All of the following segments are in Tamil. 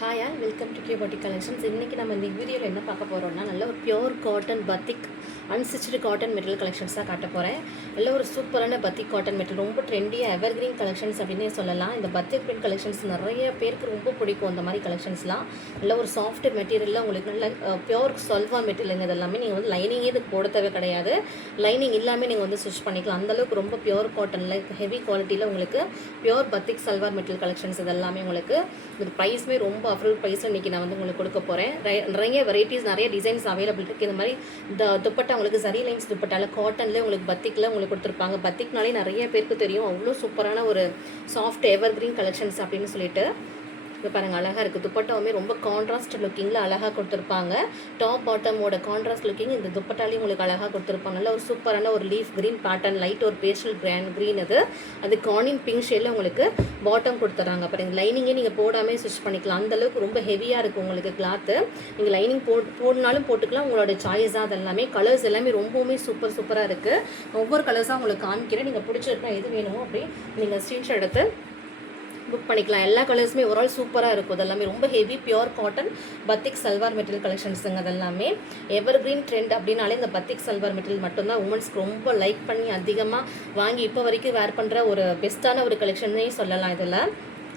ஹாய் ஆல் வெல்கம் டு கியூபாட்டி கலெக்ஷன்ஸ். இன்றைக்கி நம்ம இந்த வீடியோவில் என்ன பார்க்க போகிறோம்னா, நல்ல ஒரு pure cotton batik unstitched cotton material collections தான் காட்ட போகிறேன். நல்ல ஒரு சூப்பரான பத்திக் காட்டன் மெட்டீரியல், ரொம்ப ட்ரெண்டியாக எவர்கிரீன் கலெக்ஷன்ஸ் அப்படின்னே சொல்லலாம். இந்த பத்திக் பிரிண்ட் கலெக்ஷன்ஸ் நிறைய பேருக்கு ரொம்ப பிடிக்கும். அந்த மாதிரி கலெக்ஷன்ஸ்லாம் நல்ல ஒரு சாஃப்ட் மெட்டீரியலில் உங்களுக்கு நல்ல பியோர் சல்வா மெட்டீரியலுங்க. இதெல்லாமே நீங்கள் வந்து லைனிங்கே இதுக்கு போட தேவை கிடையாது. லைனிங் இல்லாமல் நீங்கள் வந்து ஸ்டிச் பண்ணிக்கலாம். அந்தளவுக்கு ரொம்ப பியோர் காட்டனில் ஹெவி குவாலிட்டியில் உங்களுக்கு பியோர் பத்திக் சல்வார் மெட்டீரியல் கலெக்ஷன்ஸ் இதெல்லாமே உங்களுக்கு இது ப்ரைஸுமே ரொம்ப அஃபோர்டபுள் ப்ரைஸில் இன்றைக்கி நான் வந்து உங்களுக்கு கொடுக்க போகிறேன். நிறைய வெரைட்டிஸ், நிறைய டிசைன்ஸ் அவைலபிள் இருக்குது. இந்த மாதிரி துப்பட்டா உங்களுக்கு சரி லைன்ஸ் துப்பட்டாவில் காட்டன்லேயே உங்களுக்கு பத்திக்கில் உங்களுக்கு கொடுத்துருப்பாங்க. பத்திக்னாலே நிறைய பேருக்கு தெரியும், அவ்வளோ சூப்பரான ஒரு சாஃப்ட் எவர்கிரீன் கலெக்ஷன்ஸ் அப்படின்னு சொல்லிட்டு. இப்போ பாருங்கள், அழகாக இருக்குது. துப்பட்டாவுமே ரொம்ப கான்ட்ராஸ்ட் லுக்கிங்கில் அழகாக கொடுத்துருப்பாங்க. டாப் பாட்டமோட கான்ட்ராஸ்ட் லுக்கிங் இந்த துப்பட்டாலையும் உங்களுக்கு அழகாக கொடுத்துருப்பாங்க. நல்ல ஒரு சூப்பரான ஒரு லீஃப் க்ரீன் பேட்டர்ன், லைட் ஒரு பேஸ்டல் க்ரீன் அது கார்னிங் பிங்க் ஷேடில் உங்களுக்கு பாட்டம் கொடுத்துட்றாங்க. பாருங்கள், லைனிங்கே நீங்கள் போடாமல் ஸ்டிச் பண்ணிக்கலாம். அந்தளவுக்கு ரொம்ப ஹெவியாக இருக்குது உங்களுக்கு கிளாத்து. நீங்கள் லைனிங் போடனாலும் போட்டுக்கலாம், உங்களோட சாய்ஸ் தான். அதெல்லாமே கலர்ஸ் எல்லாமே ரொம்பவுமே சூப்பராக இருக்குது. ஒவ்வொரு கலர்ஸாக உங்களுக்கு காமிக்கிறேன். நீங்கள் பிடிச்சிருக்கா எது வேணுமோ அப்படி நீங்கள் ஸ்க்ரீன்ஷாட் எடுத்து புக் பண்ணிக்கலாம். எல்லா கலர்ஸுமே ஓவரால் சூப்பராக இருக்கும். அதெல்லாமே ரொம்ப heavy pure cotton batik salwar material கலெக்ஷன்ஸுங்க. அதெல்லாமே எவர் கிரீன் ட்ரெண்ட் அப்படின்னாலே இந்த பத்திக் சல்வார் மெட்டீரியல் மட்டும்தான் உமன்ஸ்க்கு ரொம்ப லைக் பண்ணி அதிகமாக வாங்கி இப்போ வரைக்கும் வேர் பண்ணுற ஒரு பெஸ்ட்டான ஒரு கலெக்ஷன்னே சொல்லலாம். இதில்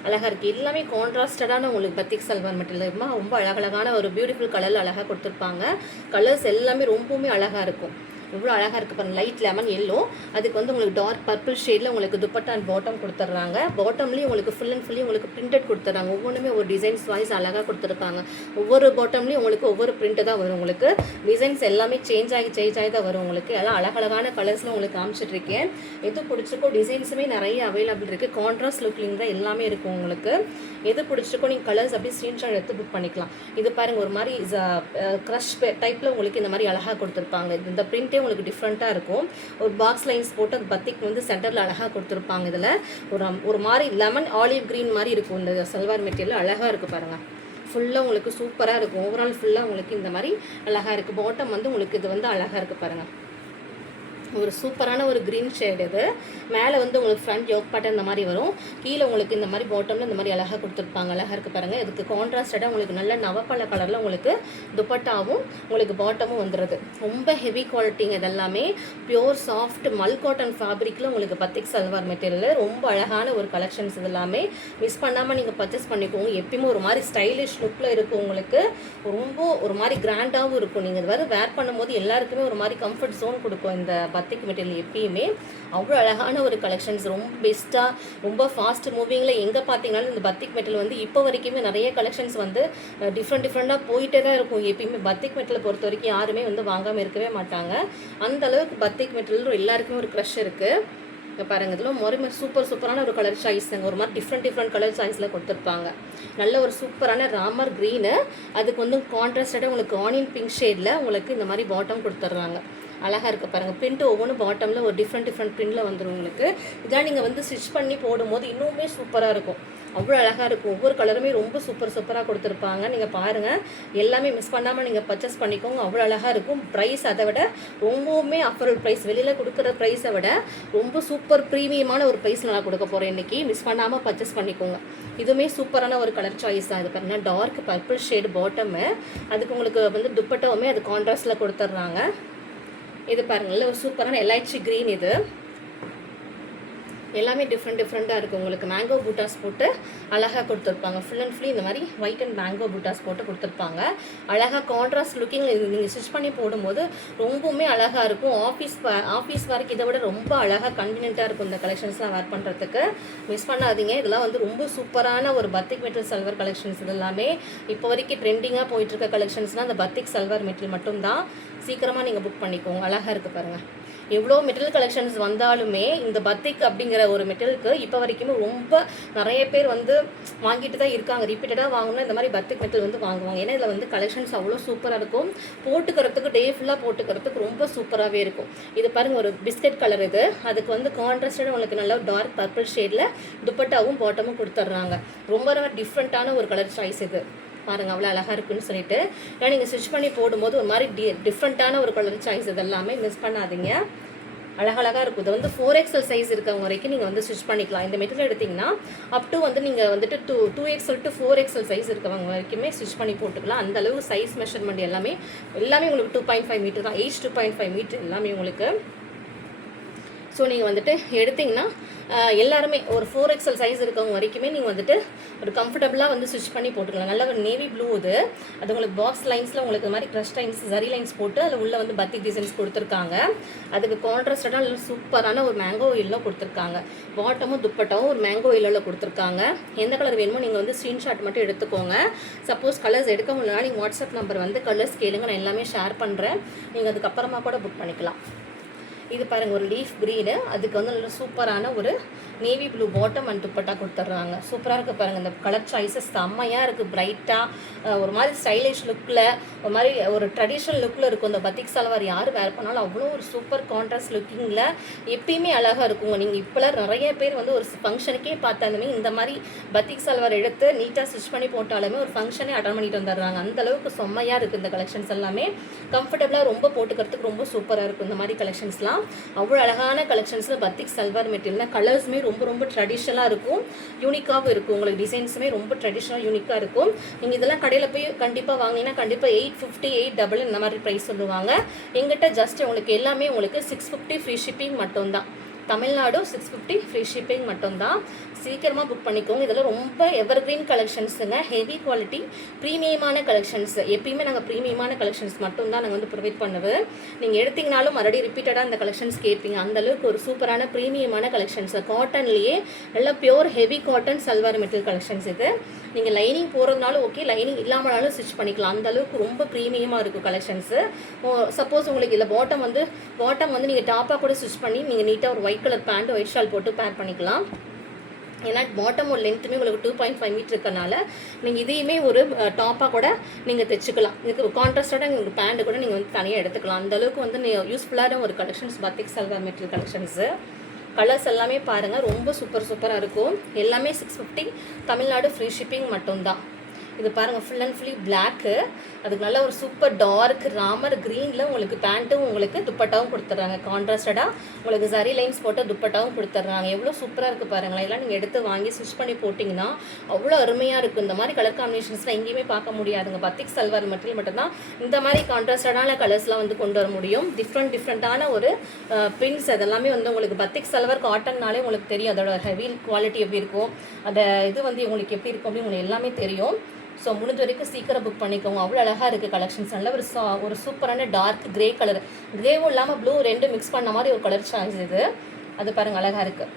அழகாக இருக்குது. எல்லாமே கான்ட்ராஸ்டடான உங்களுக்கு பத்திக் சல்வார் மெட்டீரியல் ரொம்ப அழகழகான ஒரு பியூட்டிஃபுல் கலரில் அழகாக கொடுத்துருப்பாங்க. கலர்ஸ் எல்லாமே ரொம்பவுமே அழகாக இருக்கும். இவ்வளோ அழகாக இருக்குது பாருங்கள். லைட் லெமன் எல்லோ, அதுக்கு வந்து உங்களுக்கு டார்க் பர்பிள் ஷேடில் உங்களுக்கு துப்பட்டா அண்ட் பாட்டம் கொடுத்துட்றாங்க. பாட்டம்லேயும் உங்களுக்கு ஃபுல் அண்ட் ஃபுல்லி உங்களுக்கு பிரிண்டட் கொடுத்துட்றாங்க. ஒவ்வொன்றுமே ஒரு டிசைன்ஸ் வாய்ஸ் அழகாக கொடுத்துருக்காங்க. ஒவ்வொரு பாட்டம்லேயும் உங்களுக்கு ஒவ்வொரு பிரிண்ட்டு தான் வரும். உங்களுக்கு டிசைன்ஸ் எல்லாமே சேஞ்ச் ஆகி தான் வரும். உங்களுக்கு எல்லாம் அழகழகான கலர்ஸில் உங்களுக்கு காமிச்சிட்ருக்கேன். எது பிடிச்சிருக்கோ டிசைன்ஸுமே நிறைய அவைலபிள் இருக்குது. கான்ட்ராஸ்ட் லுக்கிங் தான் எல்லாமே இருக்கும். உங்களுக்கு எது பிடிச்சிருக்கோ நீங்கள் கலர்ஸ் அப்படியே ஸ்க்ரீன்ஷாட் எடுத்து புக் பண்ணிக்கலாம். இது பாருங்கள், ஒரு மாதிரி க்ரஷ் டைப்பில் உங்களுக்கு இந்த மாதிரி அழகாக கொடுத்துருப்பாங்க. இந்த பிரிண்ட்டே உங்களுக்கு டிஃப்ரெண்ட்டாக இருக்கும். ஒரு பாக்ஸ் லைன்ஸ் போட்டு அந்த பத்திக்கு வந்து சென்டரில் அழகாக கொடுத்துருப்பாங்க. இதில் ஒரு மாதிரி லெமன் ஆலிவ் க்ரீன் மாதிரி இருக்கும். இந்த சல்வார் மெட்டீரியல் அழகாக இருக்குது பாருங்கள். ஃபுல்லாக உங்களுக்கு சூப்பராக இருக்கும். ஓவரால் ஃபுல்லாக உங்களுக்கு இந்த மாதிரி அழகாக இருக்குது. பாட்டம் வந்து உங்களுக்கு இது வந்து அழகாக இருக்குது பாருங்கள். ஒரு சூப்பரான ஒரு க்ரீன் ஷேட். இது மேலே வந்து உங்களுக்கு ஃப்ரண்ட் யோக் பேட்டர்ன் இந்த மாதிரி வரும். கீழே உங்களுக்கு இந்த மாதிரி பாட்டமில் இந்த மாதிரி அழகாக கொடுத்துருப்பாங்க. அழகாக இருக்குது பாருங்கள். இதுக்கு கான்ட்ராஸ்டடாக உங்களுக்கு நல்ல நவப்பழ கலரில் உங்களுக்கு துப்பட்டாவும் உங்களுக்கு பாட்டமும் வந்துடுது. ரொம்ப ஹெவி குவாலிட்டிங்க. இதெல்லாமே பியோர் சாஃப்ட் மல் காட்டன் ஃபேப்ரிக்கில் உங்களுக்கு பத்திக் சல்வார் மெட்டீரியல் ரொம்ப அழகான ஒரு கலெக்ஷன்ஸ். இதெல்லாமே மிஸ் பண்ணாமல் நீங்கள் பர்ச்சேஸ் பண்ணிக்கோங்க. எப்பயுமே ஒரு மாதிரி ஸ்டைலிஷ் லுக்கில் இருக்கும். உங்களுக்கு ரொம்ப ஒரு மாதிரி கிராண்டாகவும் இருக்கும். நீங்கள் இது வேர் பண்ணும்போது எல்லாருக்குமே ஒரு மாதிரி கம்ஃபர்ட் ஜோன் கொடுக்கும். இந்த பத்திக் மெட்டீரியல் எப்பயுமே அவ்வளோ அழகான ஒரு கலெக்ஷன்ஸ். ரொம்ப பெஸ்ட்டாக ரொம்ப ஃபாஸ்ட் மூவிங்கில் எங்கே பார்த்தீங்கன்னாலும் இந்த பத்திக் மெட்டீரியல் வந்து இப்போ வரைக்குமே நிறைய கலெக்ஷன்ஸ் வந்து டிஃப்ரெண்ட்டாக போயிட்டே தான் இருக்கும். எப்பயுமே பத்திக் மெட்டீரியல் பொறுத்த வரைக்கும் யாருமே வந்து வாங்காமல் இருக்கவே மாட்டாங்க. அந்த அளவுக்கு பத்திக் மெட்டீரியல் எல்லாருக்குமே ஒரு க்ரஷ் இருக்குது. இப்போ பாருங்கள், இதில் மொரமே சூப்பரான ஒரு கலர் சாய்ஸுங்க. ஒரு மாதிரி டிஃப்ரெண்ட் கலர் சாய்ஸில் கொடுத்துருப்பாங்க. நல்ல ஒரு சூப்பரான ராமர் க்ரீனு, அதுக்கு வந்து கான்ட்ராஸ்டடாக உங்களுக்கு ஆனியன் பிங்க் ஷேடில் உங்களுக்கு இந்த மாதிரி பாட்டம் கொடுத்துட்றாங்க. அழகாக இருக்குது பாருங்கள். பிரிண்ட் ஒவ்வொன்றும் பாட்டமில் ஒரு டிஃப்ரெண்ட் பிரிண்டில் வந்துடும் உங்களுக்கு. இதான் நீங்கள் வந்து ஸ்டிச் பண்ணி போடும்போது இன்னுமே சூப்பராக இருக்கும். அவ்வளோ அழகாக இருக்கும். ஒவ்வொரு கலருமே ரொம்ப சூப்பராக கொடுத்துருப்பாங்க. நீங்கள் பாருங்கள், எல்லாமே மிஸ் பண்ணாமல் நீங்கள் பர்ச்சேஸ் பண்ணிக்கோங்க. அவ்வளோ அழகாக இருக்கும். ப்ரைஸ் அதை விட ரொம்பவுமே அஃபோர்டபுள் ப்ரைஸ். வெளியில் கொடுக்குற ப்ரைஸை விட ரொம்ப சூப்பர் ப்ரீமியமான ஒரு ப்ரைஸில் நான் கொடுக்க போகிறேன் இன்றைக்கி. மிஸ் பண்ணாமல் பர்ச்சேஸ் பண்ணிக்கோங்க. இதுவுமே சூப்பரான ஒரு கலர் சாய்ஸ் தான். இது பாருங்கள், டார்க் பர்பிள் ஷேடு பாட்டமு, அதுக்கு உங்களுக்கு வந்து துப்பட்டாவுமே அது கான்ட்ராஸ்டில் கொடுத்துட்றாங்க. இது பாருங்கள், ஒரு சூப்பரான எலைச்சி க்ரீன். இது எல்லாமே டிஃப்ரெண்ட்டாக இருக்குது. உங்களுக்கு மேங்கோ பூட்டாஸ் போட்டு அழகாக கொடுத்துருப்பாங்க. ஃபுல் அண்ட் ஃபுல்லி இந்த மாதிரி ஒயிட் அண்ட் மேங்கோ பூட்டாஸ் போட்டு கொடுத்துருப்பாங்க. அழகாக கான்ட்ராஸ்ட் லுக்கிங் நீங்கள் ஸ்டிச் பண்ணி போடும்போது ரொம்பவுமே அழகாக இருக்கும். ஆஃபீஸ் வரைக்கும் இதை விட ரொம்ப அழகாக கன்வீனியண்ட்டாக இருக்கும் இந்த கலெக்ஷன்ஸ்லாம் வேர் பண்ணுறதுக்கு. மிஸ் பண்ணாதீங்க. இதெல்லாம் வந்து ரொம்ப சூப்பரான ஒரு பத்திக் மெட்டீரியல் சல்வார் கலெக்ஷன்ஸ். இது எல்லாமே இப்போ வரைக்கும் ட்ரெண்டிங்காக போயிட்டுருக்க கலெக்ஷன்ஸ்னால் அந்த பத்திக் சல்வார் மெட்டீரியல் மட்டும்தான். சீக்கிரமாக நீங்கள் புக் பண்ணிக்கோங்க. அழகாக இருக்குது பாருங்கள். எவ்வளோ மெட்டீரியல் கலெக்ஷன்ஸ் வந்தாலுமே இந்த பத்திக் அப்படிங்கிற ஒரு மெட்டீரியலுக்கு இப்போ வரைக்குமே ரொம்ப நிறைய பேர் வந்து வாங்கிட்டு தான் இருக்காங்க. ரிப்பீட்டடாக வாங்கணும் இந்த மாதிரி பத்திக் மெட்டீரியல் வந்து வாங்குவாங்க. ஏன்னா இதில் வந்து கலெக்ஷன்ஸ் அவ்வளோ சூப்பராக இருக்கும். போட்டுக்கிறதுக்கு டே ஃபுல்லாக போட்டுக்கிறதுக்கு ரொம்ப சூப்பராகவே இருக்கும். இது பாருங்கள், ஒரு பிஸ்கட் கலர். இது அதுக்கு வந்து கான்ட்ராஸ்டாக உங்களுக்கு நல்லா டார்க் பர்பிள் ஷேடில் துப்பட்டாவும் பாட்டமும் கொடுத்துட்றாங்க. ரொம்ப டிஃப்ரெண்ட்டான ஒரு கலர் சாய்ஸ் இது. பாருங்கள், அவ்வளோ அழகாக இருக்குன்னு சொல்லிட்டு. ஏன்னா நீங்கள் ஸ்டிச் பண்ணி போடும்போது ஒரு மாதிரி டிஃப்ரெண்ட்டான ஒரு கலர் சாய்ஸ். இதெல்லாமே மிஸ் பண்ணாதீங்க. அழகழகாக இருக்கும். இது வந்து 4XL சைஸ் இருக்கவங்க வரைக்கும் நீங்கள் வந்து ஸ்டிச் பண்ணிக்கலாம். இந்த மெட்டீரியல் எடுத்திங்கன்னா அப் டு வந்து நீங்கள் வந்துட்டு 2XL to 4XL சைஸ் இருக்கவங்க வரைக்குமே ஸ்டிச் பண்ணி போட்டுக்கலாம். அந்தளவு சைஸ் மெஷர்மெண்ட் எல்லாமே உங்களுக்கு 2.5 மீட்டர் தான், 2.5 மீட்டர் எல்லாமே உங்களுக்கு. ஸோ நீங்கள் வந்துட்டு எடுத்திங்கன்னா எல்லாருமே ஒரு 4XL சைஸ் இருக்கவங்க வரைக்குமே நீங்கள் வந்துட்டு ஒரு கம்ஃபர்டபுளாக வந்து ஸ்டிச் பண்ணி போட்டுக்கலாம். நல்ல ஒரு நேவி ப்ளூ அது உங்களுக்கு பாக்ஸ் லைன்ஸில் உங்களுக்கு இது மாதிரி க்ரஷ் லைன்ஸ் ஜரி லைன்ஸ் போட்டு அதில் உள்ளே வந்து பத்திக் டிசைன்ஸ் கொடுத்துருக்காங்க. அதுக்கு கான்ட்ராஸ்டாக நல்ல சூப்பரான ஒரு மேங்கோ எல்லோ கொடுத்துருக்காங்க. பாட்டமும் துப்பட்டாவும் ஒரு மேங்கோ எல்லோவில் கொடுத்துருக்காங்க. எந்த கலர் வேணுமோ நீங்கள் வந்து ஸ்க்ரீன்ஷாட் மட்டும் எடுத்துக்கோங்க. சப்போஸ் கலர்ஸ் எடுக்க முடியலனா நீங்கள் வாட்ஸ்அப் நம்பர் வந்து கலர்ஸ் கேளுங்க, நான் எல்லாமே ஷேர் பண்ணுறேன். நீங்கள் அதுக்கப்புறமா கூட புக் பண்ணிக்கலாம். இது பாருங்கள் ஒரு லீஃப் க்ரீனு, அதுக்கு வந்து நல்ல சூப்பரான ஒரு navy blue bottom and dupatta கொடுத்துட்றாங்க. சூப்பராக இருக்குது பாருங்கள். இந்த கலர் சாய்ஸஸ் செம்மையாக இருக்குது. பிரைட்டாக ஒரு மாதிரி ஸ்டைலிஷ் லுக்கில் ஒரு மாதிரி ஒரு ட்ரெடிஷ்னல் லுக்கில் இருக்கும். இந்த பத்திக் சல்வார் யார் வேர் பண்ணாலும் அவ்வளோ ஒரு சூப்பர் கான்ட்ராஸ்ட் லுக்கிங்கில் எப்பயுமே அழகாக இருக்குங்க. நீங்கள் இப்போலாம் நிறைய பேர் வந்து ஒரு ஃபங்க்ஷனுக்கே பார்த்தாலுமே இந்த மாதிரி பத்திக் சல்வார் எடுத்து நீட்டாக ஸ்டிச் பண்ணி போட்டாலுமே ஒரு ஃபங்க்ஷனே அட்டன் பண்ணிட்டு வந்துடுறாங்க. அந்தளவுக்கு செம்மையாக இருக்குது இந்த கலெக்ஷன்ஸ் எல்லாமே. கம்ஃபர்டபுளாக ரொம்ப போட்டுக்கிறதுக்கு ரொம்ப சூப்பராக இருக்கும் இந்த மாதிரி கலெக்ஷன்ஸ்லாம். அவ்வளோ அழகான கலெக்ஷன்ஸில் பத்திக் சல்வார் மெட்டீரியல் கலர்ஸுமே ரொம்ப ரொம்ப ட்ரெடிஷ்னலாக இருக்கும், யூனிக்காகவும் இருக்கும். உங்களுக்கு டிசைன்ஸுமே ரொம்ப ட்ரெடிஷ்னலாக யூனிக்காக இருக்கும். நீங்கள் இதெல்லாம் கடையில் போய் கண்டிப்பாக வாங்கினா கண்டிப்பாக 850 800 இந்த மாதிரி ப்ரைஸ் சொல்லுவாங்க. எங்கிட்ட ஜஸ்ட் உங்களுக்கு எல்லாமே உங்களுக்கு 650 ஃப்ரீ ஷிப்பிங் மட்டும்தான். தமிழ்நாடு 650 ஃப்ரீ ஷிப்பிங் மட்டும்தான். சீக்கிரமாக புக் பண்ணிக்கோங்க. இதெல்லாம் ரொம்ப எவர்கிரீன் கலெக்ஷன்ஸுங்க, ஹெவி குவாலிட்டி ப்ரீமியமான கலெக்ஷன்ஸ். எப்பயுமே நாங்கள் ப்ரீமியமான கலெக்ஷன்ஸ் மட்டும்தான் நாங்கள் வந்து ப்ரொவைட் பண்ணுவேன். நீங்கள் எடுத்திங்கனாலும் மறுபடியும் ரிப்பீட்டடாக இந்த கலெக்ஷன்ஸ் கேட்பீங்க. அந்தளவுக்கு ஒரு சூப்பரான ப்ரீமியமான கலெக்ஷன்ஸ். காட்டன்லேயே நல்ல pure heavy cotton salwar material collections இது. நீங்கள் லைனிங் போகிறதுனாலும் ஓகே, லைனிங் இல்லாமனாலும் ஸ்டிச் பண்ணிக்கலாம். அந்தளவுக்கு ரொம்ப ப்ரீமியமாக இருக்கும் கலெக்ஷன்ஸு. சப்போஸ் உங்களுக்கு இதில் பாட்டம் வந்து நீங்கள் டாப்பாக கூட ஸ்டிச் பண்ணி நீங்கள் நீட்டாக ஒரு white colour pant white shawl போட்டு பேர் பண்ணிக்கலாம். ஏன்னா பாட்டம் ஒரு லென்த்துமே உங்களுக்கு 2.5 மீட்டர் இருக்கனால நீங்கள் இதையுமே ஒரு டாப்பாக கூட நீங்கள் தைச்சிக்கலாம். இதுக்கு கான்ட்ராஸ்டாக உங்களுக்கு பேண்ட் கூட நீங்கள் வந்து தனியாக எடுத்துக்கலாம். அந்தளவுக்கு வந்து யூஸ்ஃபுல்லான ஒரு collections batik salwar material collections. Colours எல்லாமே பாருங்கள் ரொம்ப சூப்பராக இருக்கும். எல்லாமே 650 தமிழ்நாடு ஃப்ரீ ஷிப்பிங் மட்டும்தான். இது பாருங்கள் ஃபுல் அண்ட் ஃபுல்லி பிளாக்கு, அதுக்கு நல்ல ஒரு சூப்பர் டார்க் ராமர் க்ரீனில் உங்களுக்கு பேண்ட்டும் உங்களுக்கு துப்பட்டாவும் கொடுத்துட்றாங்க. கான்ட்ராஸ்டடாக உங்களுக்கு ஜரி லைன்ஸ் போட்டு துப்பட்டாவும் கொடுத்துட்றாங்க. எவ்வளோ சூப்பராக இருக்குது பாருங்களேன். எல்லாம் நீங்கள் எடுத்து வாங்கி ஸ்டிச் பண்ணி போட்டிங்கன்னா அவ்வளோ அருமையாக இருக்கும். இந்த மாதிரி கலர் காம்பினேஷன்ஸ்லாம் எங்கேயுமே பார்க்க முடியாதுங்க. பத்திக் சல்வார் மெட்டீரியல் மட்டும்தான் இந்த மாதிரி கான்ட்ராஸ்டடான கலர்ஸ்லாம் வந்து கொண்டு வர முடியும். டிஃப்ரெண்ட்டான ஒரு பிரிண்ட்ஸ் அதெல்லாமே வந்து உங்களுக்கு பத்திக் சல்வார் காட்டன்னாலே உங்களுக்கு தெரியும் அதோட ஹெவி குவாலிட்டி எப்படி இருக்கும், அந்த இது வந்து உங்களுக்கு எப்படி இருக்கும் அப்படின்னு உங்களுக்கு எல்லாமே தெரியும். ஸோ முடிஞ்ச வரைக்கும் சீக்கிரம் புக் பண்ணிக்கோங்க. அவ்வளோ அழகாக இருக்குது கலெக்ஷன்ஸ். நல்ல ஒரு சூப்பரான டார்க் க்ரே கலர், க்ரேவும் இல்லாமல் ப்ளூ ரெண்டு மிக்ஸ் பண்ண மாதிரி ஒரு கலர் சாய்ஸ் இது. அது பாருங்கள் அழகாக இருக்குது.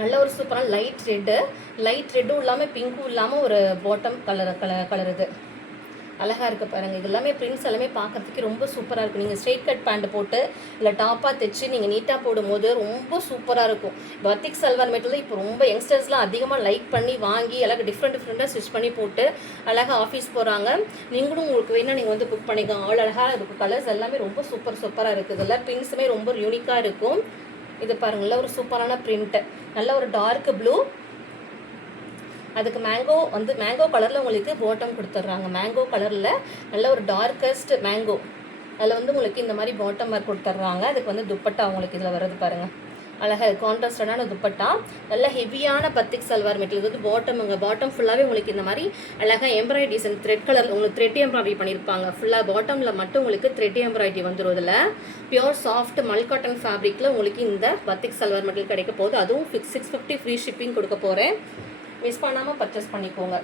நல்ல ஒரு சூப்பரான லைட் ரெட்டும் இல்லாமல் பிங்க்கும் இல்லாமல் ஒரு பாட்டம் கலர் இது அழகாக இருக்குது பாருங்கள். இது எல்லாமே பிரிண்ட்ஸ் எல்லாமே பார்க்குறதுக்கு ரொம்ப சூப்பராக இருக்கும். நீங்கள் ஸ்ட்ரெயிட் கட் பேண்ட் போட்டு இல்லை டாப்பாக தைச்சு நீங்கள் நீட்டாக போடும்போது ரொம்ப சூப்பராக இருக்கும். பத்திக் சல்வார் மெட்டீரியல் இப்போ ரொம்ப யங்ஸ்டர்ஸ்லாம் அதிகமாக லைக் பண்ணி வாங்கி அழகாக டிஃப்ரெண்ட்டாக ஸ்டிச் பண்ணி போட்டு அழகாக ஆஃபீஸ் போகிறாங்க. நீங்களும் உங்களுக்கு வேணால் நீங்கள் வந்து புக் பண்ணிக்கோங்க. அவ்வளோ அழகாக இருக்கும். கலர்ஸ் எல்லாமே ரொம்ப சூப்பராக இருக்குது. இதெல்லாம் பிரிண்ட்ஸுமே ரொம்ப யூனிக்காக இருக்கும். இது பாருங்கள் நல்ல ஒரு சூப்பரான பிரிண்ட்டு, நல்ல ஒரு டார்க் ப்ளூ, அதுக்கு மேங்கோ கலரில் உங்களுக்கு பாட்டம் கொடுத்துட்றாங்க. மேங்கோ கலரில் நல்ல ஒரு டார்க்கஸ்ட் மேங்கோ, அதில் வந்து உங்களுக்கு இந்த மாதிரி பாட்டம் மாதிரி கொடுத்துட்றாங்க. அதுக்கு வந்து துப்பட்டா உங்களுக்கு இதில் வர்றது பாருங்கள் அழகாக கான்ட்ராஸ்டான துப்பட்டா. நல்ல ஹெவியான பத்திக் சல்வார் மெட்டீரியல். இது பாட்டம் ஃபுல்லாகவே உங்களுக்கு இந்த மாதிரி அழகாக எம்ப்ராய்டரி டிசைன் த்ரெட் கலர் உங்களுக்கு த்ரெட் எம்ப்ராய்டரி பண்ணியிருப்பாங்க. ஃபுல்லாக பாட்டமில் மட்டும் உங்களுக்கு த்ரெட் எம்ப்ராய்டரி வந்துடும். இதில் பியோர் சாஃப்ட் மல் காட்டன் ஃபேப்ரிக்கில் உங்களுக்கு இந்த பத்திக் சல்வார் மெட்டீரியல் கிடைக்க போகுது. அதுவும் 650 ஃப்ரீ ஷிப்பிங் கொடுக்க போகிறேன். மிஸ் பண்ணாமல் பர்ச்சேஸ் பண்ணிக்கோங்க.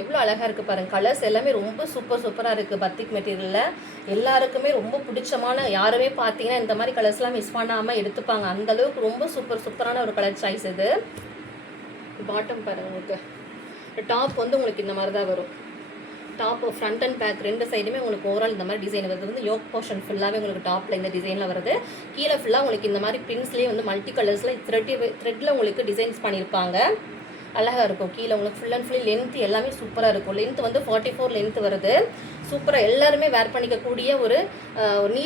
எவ்வளோ அழகாக இருக்குது பாருங்கள். கலர்ஸ் எல்லாமே ரொம்ப சூப்பராக இருக்குது. பத்திக் மெட்டீரியலில் எல்லாருக்குமே ரொம்ப பிடிச்சமான, யாருமே பார்த்தீங்கன்னா இந்த மாதிரி கலர்ஸ்லாம் மிஸ் பண்ணாமல் எடுத்துப்பாங்க. அந்தளவுக்கு ரொம்ப சூப்பரான ஒரு கலர் சாய்ஸ் இது. பாட்டம் பாருங்கள், உங்களுக்கு டாப் வந்து உங்களுக்கு இந்த மாதிரி தான் வரும். டாப் ஃப்ரண்ட் அண்ட் பேக் ரெண்டு சைடுமே உங்களுக்கு ஓவரால் இந்த மாதிரி டிசைன் வருது. வந்து யோக் போர்ஷன் ஃபுல்லாகவே உங்களுக்கு டாப்பில் இந்த டிசைனில் வருது. கீழே ஃபுல்லாக உங்களுக்கு இந்த மாதிரி பிரிண்ட்ஸ்லேயே வந்து மல்டி கலர்ஸில் த்ரெட்டில் உங்களுக்கு டிசைன்ஸ் பண்ணியிருப்பாங்க. அழகாக இருக்கும். கீழே உங்களுக்கு ஃபுல் அண்ட் ஃபுல்லி லென்த் எல்லாமே சூப்பராக இருக்கும். லென்த் வந்து 44 லென்த் வருது. சூப்பராக எல்லாருமே வேர் பண்ணிக்கக்கூடிய ஒரு நீட்